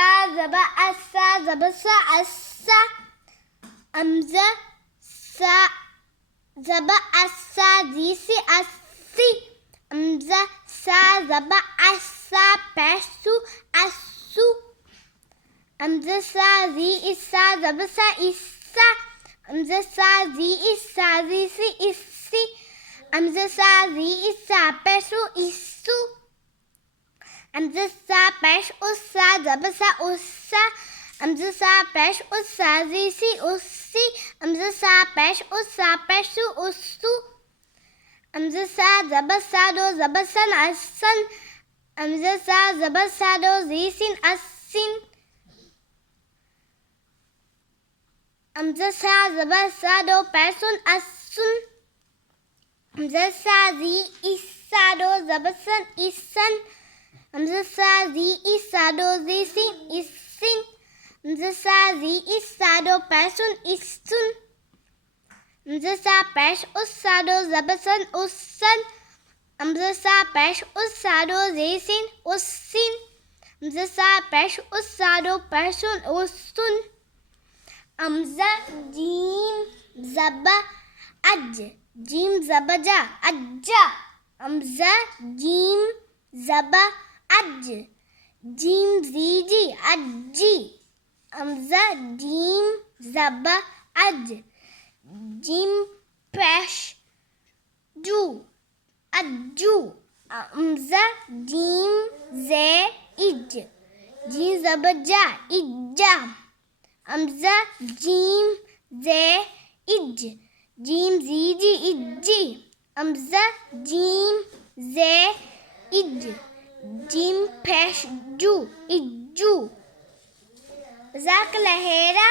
سا زبر اسا زبر سا اسا امزہ سا زبر اسا زی سی اسی امزہ سا زبر اسا پیسو اسو امزہ سا زی اسا زبر سا اسا امزہ سا زی اسا زی سی اسی امزہ سا زی اسا پیسو اسو امزہ سا پیش اسا زبر سا اسا امزہ سا پیش اسا زی سی اسی امزہ سا پیش اسا پیسو اسو امزہ سا زبر سا دو زبر سن اسن امزہ سا زبر سا دو زی سین اسین امزہ سا زبر سا دو پیسن اسن امزہ سا زی اسا دو زبر سن اسن امزہ سا زی اسا دو زی سین اسین امزہ سا زی اسا دو پیسن اسن امزہ سا پیش اسا دو زبر سن اسن امزہ سا پیش اسا دو زی سین اسین امزہ سا پیش اسا دو پیسن اسن امزہ جیم زبر اج جیم زبر جا اجا امزہ جیم زبر اج جیم زی جی اجی امزہ جیم زبر اج جیم پیش جو اجو امزہ جیم زے اج جیم زبر جا اجا امزہ جیم زے اج جیم زی جی اجی امزہ جیم زے اج جیم پیش جو اجو جزاک اللہ خیرا.